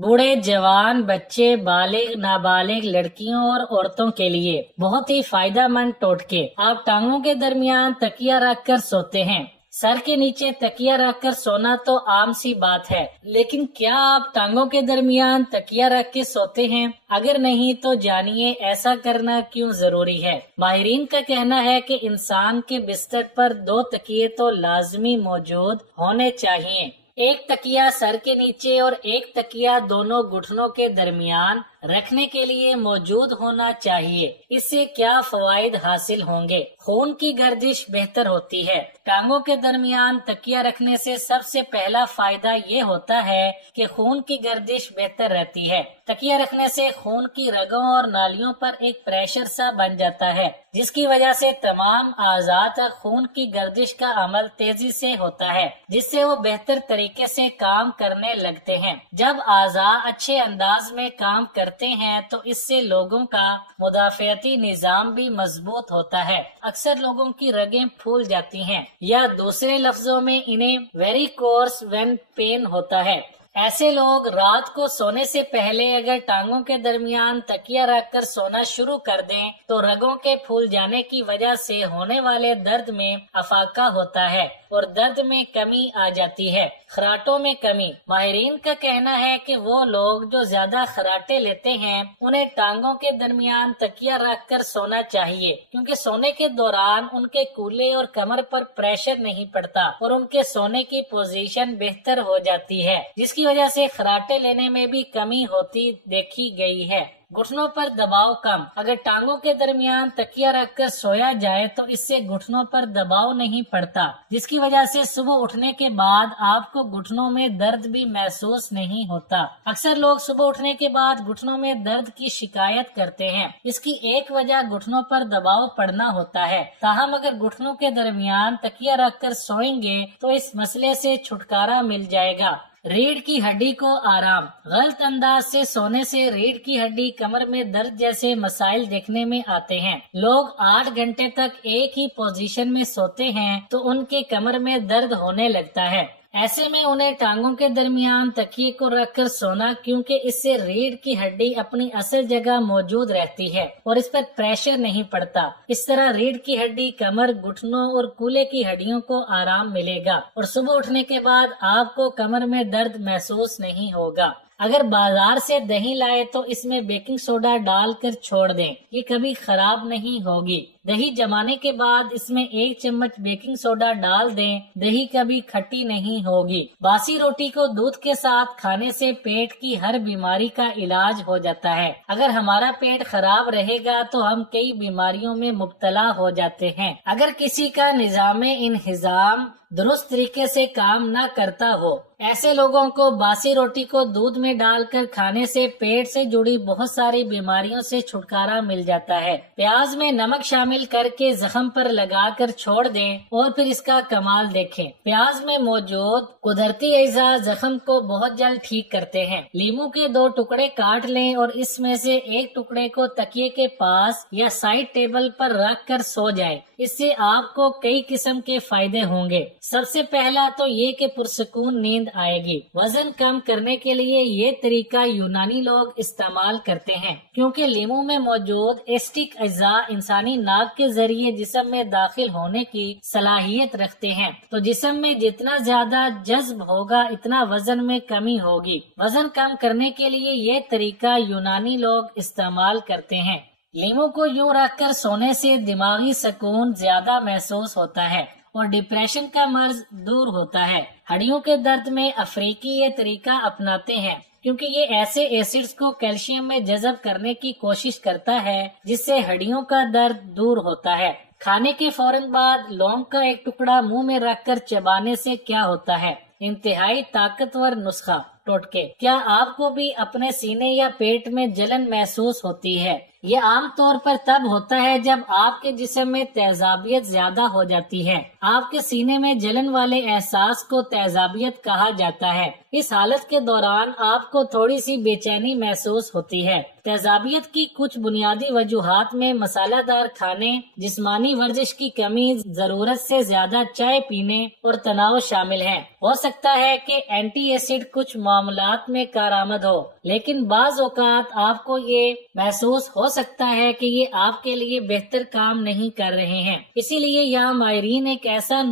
बूढ़े, जवान, बच्चे, बालिग, नाबालिग, लड़कियों और औरतों के लिए बहुत ही फायदेमंद टोटके। आप टांगों के दरमियान तकिया रखकर सोते हैं। सर के नीचे तकिया रखकर सोना तो आम सी बात है, लेकिन क्या आप टांगों के दरमियान तकिया रख के सोते हैं? अगर नहीं तो जानिए ऐसा करना क्यों जरूरी है। माहिरीन का कहना है कि इंसान के बिस्तर पर 2 तकिए तो लाजमी मौजूद होने चाहिए। एक तकिया सर के नीचे और एक तकिया दोनों घुटनों के दरमियान रखने के लिए मौजूद होना चाहिए। इससे क्या फवाइद हासिल होंगे? खून की गर्दिश बेहतर होती है। टांगों के दरमियान तकिया रखने से सबसे पहला फायदा ये होता है कि खून की गर्दिश बेहतर रहती है। तकिया रखने से खून की रगों और नालियों पर एक प्रेशर सा बन जाता है, जिसकी वजह से तमाम आज़ा तक खून की गर्दिश का अमल तेजी से होता है, जिससे वो बेहतर तरीके से काम करने लगते हैं। जब आज़ा अच्छे अंदाज में काम करते हैं तो इससे लोगों का मुदाफ़ियाती निज़ाम भी मजबूत होता है। अक्सर लोगों की रगें फूल जाती हैं, या दूसरे लफ्जों में इन्हें वेरिकोर्स वेन पेन होता है। ऐसे लोग रात को सोने से पहले अगर टांगों के दरमियान तकिया रखकर सोना शुरू कर दें तो रगों के फूल जाने की वजह से होने वाले दर्द में अफाका होता है और दर्द में कमी आ जाती है। खराटों में कमी। माहिरीन का कहना है कि वो लोग जो ज्यादा खराटे लेते हैं उन्हें टांगों के दरमियान तकिया रखकर सोना चाहिए, क्योंकि सोने के दौरान उनके कूल्हे और कमर पर प्रेशर नहीं पड़ता और उनके सोने की पोजीशन बेहतर हो जाती है, जिसकी वजह से खराटे लेने में भी कमी होती देखी गई है। घुटनों पर दबाव कम। अगर टांगों के दरमियान तकिया रखकर सोया जाए तो इससे घुटनों पर दबाव नहीं पड़ता, जिसकी वजह से सुबह उठने के बाद आपको घुटनों में दर्द भी महसूस नहीं होता। अक्सर लोग सुबह उठने के बाद घुटनों में दर्द की शिकायत करते हैं। इसकी एक वजह घुटनों पर दबाव पड़ना होता है। ताहम अगर घुटनों के दरमियान तकिया रखकर सोएंगे तो इस मसले से छुटकारा मिल जाएगा। रीढ़ की हड्डी को आराम। गलत अंदाज से सोने से रीढ़ की हड्डी, कमर में दर्द जैसे मसाइल देखने में आते हैं। लोग 8 घंटे तक एक ही पोजीशन में सोते हैं तो उनके कमर में दर्द होने लगता है। ऐसे में उन्हें टांगों के दरमियान तकिए को रखकर सोना, क्योंकि इससे रीढ़ की हड्डी अपनी असल जगह मौजूद रहती है और इस पर प्रेशर नहीं पड़ता। इस तरह रीढ़ की हड्डी, कमर, घुटनों और कूल्हे की हड्डियों को आराम मिलेगा और सुबह उठने के बाद आपको कमर में दर्द महसूस नहीं होगा। अगर बाजार से दही लाए तो इसमें बेकिंग सोडा डालकर छोड़ दें, ये कभी खराब नहीं होगी। दही जमाने के बाद इसमें 1 चम्मच बेकिंग सोडा डाल दें, दही कभी खट्टी नहीं होगी। बासी रोटी को दूध के साथ खाने से पेट की हर बीमारी का इलाज हो जाता है। अगर हमारा पेट खराब रहेगा तो हम कई बीमारियों में मुब्तला हो जाते हैं। अगर किसी का निज़ामे इंहिज़ाम दुरुस्त तरीके से काम न करता हो, ऐसे लोगों को बासी रोटी को दूध में डालकर खाने से पेट से जुड़ी बहुत सारी बीमारियों से छुटकारा मिल जाता है। प्याज में नमक शामिल करके जख्म पर लगाकर छोड़ दें और फिर इसका कमाल देखें। प्याज में मौजूद कुदरती अज़ा जख्म को बहुत जल्द ठीक करते हैं। लीमू के 2 टुकड़े काट लें और इसमें से 1 टुकड़े को तकिए के पास या साइड टेबल पर रख कर सो जाए। इससे आपको कई किस्म के फायदे होंगे। सबसे पहला तो ये कि पुरसकून नींद आएगी। वजन कम करने के लिए ये तरीका यूनानी लोग इस्तेमाल करते हैं, क्योंकि लीमू में मौजूद एस्टिक अज़ा इंसानी नाक के जरिए जिस्म में दाखिल होने की सलाहियत रखते हैं। तो जिस्म में जितना ज्यादा जज्ब होगा इतना वजन में कमी होगी। वजन कम करने के लिए ये तरीका यूनानी लोग इस्तेमाल करते हैं। लीमू को यूं रखकर सोने से दिमागी सुकून ज्यादा महसूस होता है और डिप्रेशन का मर्ज दूर होता है। हड्डियों के दर्द में अफ्रीकी ये तरीका अपनाते हैं, क्योंकि ये ऐसे एसिड्स को कैल्शियम में जज़ब करने की कोशिश करता है जिससे हड्डियों का दर्द दूर होता है। खाने के फौरन बाद लौंग का 1 टुकड़ा मुंह में रखकर चबाने से क्या होता है? इंतहाई ताकतवर नुस्खा। टोटके। क्या आपको भी अपने सीने या पेट में जलन महसूस होती है? ये आम तौर पर तब होता है जब आपके जिस्म में तेजाबियत ज्यादा हो जाती है। आपके सीने में जलन वाले एहसास को तेजाबियत कहा जाता है। इस हालत के दौरान आपको थोड़ी सी बेचैनी महसूस होती है। तेजाबियत की कुछ बुनियादी वजूहात में मसालेदार खाने, जिस्मानी वर्जिश की कमी, जरूरत से ज्यादा चाय पीने और तनाव शामिल हैं। हो सकता है कि एंटी एसिड कुछ معاملات میں کارآمد ہو، لیکن بعض اوقات آپ کو یہ محسوس ہو سکتا ہے کہ یہ آپ کے لیے بہتر کام نہیں کر رہے ہیں۔ اسی لیے یہاں ماہرین ایک ایسا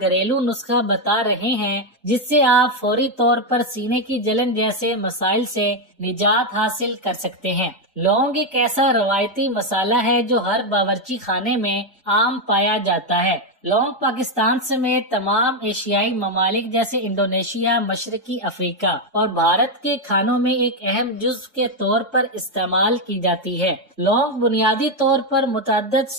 گھریلو نسخہ بتا رہے ہیں جس سے آپ فوری طور پر سینے کی جلن جیسے مسائل سے نجات حاصل کر سکتے ہیں۔ لونگ ایک ایسا روایتی مسالہ ہے جو ہر باورچی خانے میں عام پایا جاتا ہے۔ لونگ پاکستان سمیت تمام ایشیائی ممالک جیسے انڈونیشیا، مشرقی افریقہ اور بھارت کے کھانوں میں ایک اہم جزو کے طور پر استعمال کی جاتی ہے۔ لونگ بنیادی طور پر متعدد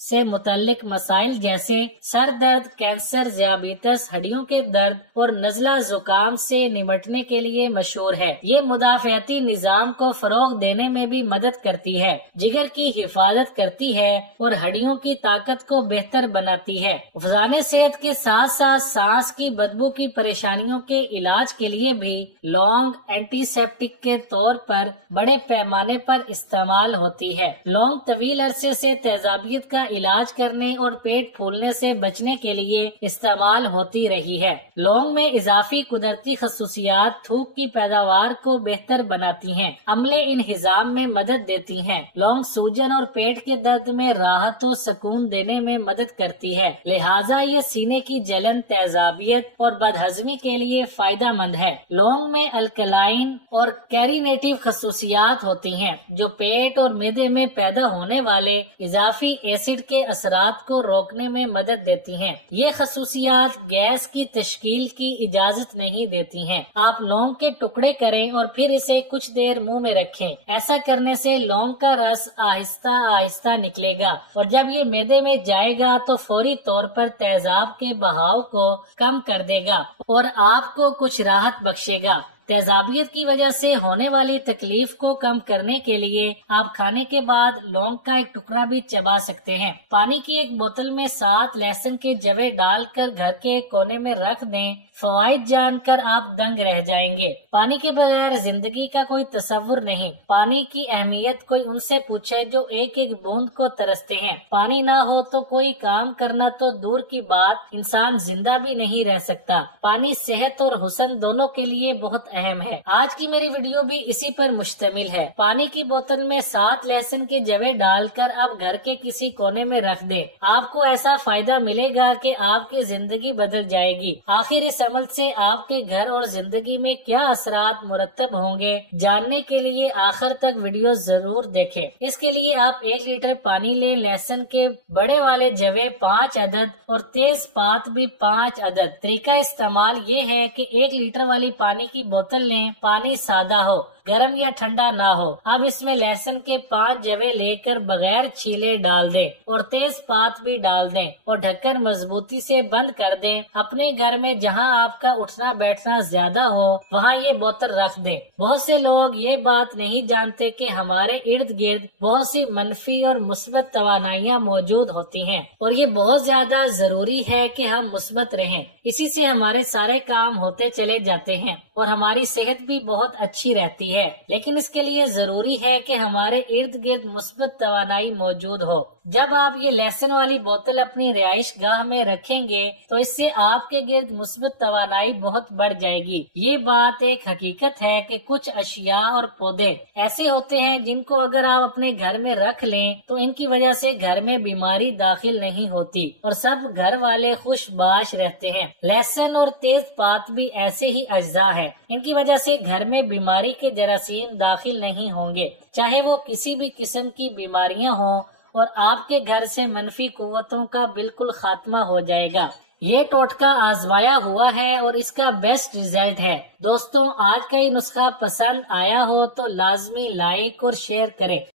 سے متعلق مسائل جیسے سر درد، کینسر، ذیابیطس، ہڈیوں کے درد اور نزلہ زکام سے نمٹنے کے لیے مشہور ہے۔ یہ مدافعتی نظام کو فروغ دینے میں بھی مدد کرتی ہے، جگر کی حفاظت کرتی ہے اور ہڈیوں کی طاقت کو بہتر بناتی ہے۔ افزان صحت کے ساتھ ساتھ سانس کی بدبو کی پریشانیوں کے علاج کے لیے بھی لونگ اینٹی سیپٹک کے طور پر بڑے پیمانے پر استعمال ہوتی ہے۔ لونگ طویل عرصے سے تیزابیت کا علاج کرنے اور پیٹ پھولنے سے بچنے کے لیے استعمال ہوتی رہی ہے۔ لونگ میں اضافی قدرتی خصوصیات تھوک کی پیداوار کو بہتر بناتی ہیں، عملے انہضام میں مدد دیتی ہیں۔ لونگ سوجن اور پیٹ کے درد میں راحت و سکون دینے میں مدد کرتی ہے، لہٰذا یہ سینے کی جلن، تیزابیت اور بدہضمی کے لیے فائدہ مند ہے۔ لونگ میں الکلائن اور کیرینیٹیو خصوصیات ہوتی ہیں جو پیٹ اور معدے میں پیدا ہونے والے اضافی ایسڈ کے اثرات کو روکنے میں مدد دیتی ہیں۔ یہ خصوصیات گیس کی تشکیل کی اجازت نہیں دیتی ہیں۔ آپ لونگ کے ٹکڑے کریں اور پھر اسے کچھ دیر منہ میں رکھیں۔ ایسا کرنے سے لونگ کا رس آہستہ آہستہ نکلے گا اور جب یہ معدے میں جائے گا تو فوری طور پر تیزاب کے بہاؤ کو کم کر دے گا اور آپ کو کچھ راحت بخشے گا۔ تیزابیت کی وجہ سے ہونے والی تکلیف کو کم کرنے کے لیے آپ کھانے کے بعد لونگ کا ایک ٹکڑا بھی چبا سکتے ہیں۔ پانی کی ایک بوتل میں 7 لہسن کے جوے ڈال کر گھر کے کونے میں رکھ دیں۔ فوائد جان کر آپ دنگ رہ جائیں گے۔ پانی کے بغیر زندگی کا کوئی تصور نہیں۔ پانی کی اہمیت کوئی ان سے پوچھے جو ایک ایک بوند کو ترستے ہیں۔ پانی نہ ہو تو کوئی کام کرنا تو دور کی بات، انسان زندہ بھی نہیں رہ سکتا۔ پانی صحت اور حسن دونوں کے لیے بہت اہم ہے۔ آج کی میری ویڈیو بھی اسی پر مشتمل ہے۔ پانی کی بوتل میں 7 لہسن کے جوے ڈال کر آپ گھر کے کسی کونے میں رکھ دیں۔ آپ کو ایسا فائدہ ملے گا کہ آپ کی زندگی بدل جائے گی۔ آخر اس عمل سے آپ کے گھر اور زندگی میں کیا اثرات مرتب ہوں گے، جاننے کے لیے آخر تک ویڈیو ضرور دیکھیں۔ اس کے لیے آپ 1 لیٹر پانی لیں، لہسن کے بڑے والے جوے 5 عدد اور تیز پات بھی 5 عدد۔ طریقہ استعمال یہ ہے کہ 1 لیٹر والی پانی کی بوتل لیں، پانی سادہ ہو، گرم یا ٹھنڈا نہ ہو۔ اب اس میں لہسن کے 5 جوے لے کر بغیر چھیلے ڈال دیں اور تیز پات بھی ڈال دیں اور ڈھکن مضبوطی سے بند کر دیں۔ اپنے گھر میں جہاں آپ کا اٹھنا بیٹھنا زیادہ ہو وہاں یہ بوتل رکھ دیں۔ بہت سے لوگ یہ بات نہیں جانتے کہ ہمارے ارد گرد بہت سی منفی اور مثبت توانائیاں موجود ہوتی ہیں اور یہ بہت زیادہ ضروری ہے کہ ہم مثبت رہیں۔ اسی سے ہمارے سارے کام ہوتے چلے جاتے ہیں اور ہماری صحت بھی بہت اچھی رہتی ہے۔ لیکن اس کے لیے ضروری ہے کہ ہمارے ارد گرد مثبت توانائی موجود ہو۔ جب آپ یہ لہسن والی بوتل اپنی رہائش گاہ میں رکھیں گے تو اس سے آپ کے گرد مثبت توانائی بہت بڑھ جائے گی۔ یہ بات ایک حقیقت ہے کہ کچھ اشیاء اور پودے ایسے ہوتے ہیں جن کو اگر آپ اپنے گھر میں رکھ لیں تو ان کی وجہ سے گھر میں بیماری داخل نہیں ہوتی اور سب گھر والے خوش باش رہتے ہیں۔ لہسن اور تیز پات بھی ایسے ہی اجزاء ہیں، ان کی وجہ سے گھر میں بیماری کے جراثیم داخل نہیں ہوں گے، چاہے وہ کسی بھی قسم کی بیماریاں ہوں، اور آپ کے گھر سے منفی قوتوں کا بالکل خاتمہ ہو جائے گا۔ یہ ٹوٹکا آزمایا ہوا ہے اور اس کا بیسٹ ریزلٹ ہے۔ دوستوں، آج کا یہ نسخہ پسند آیا ہو تو لازمی لائک اور شیئر کریں۔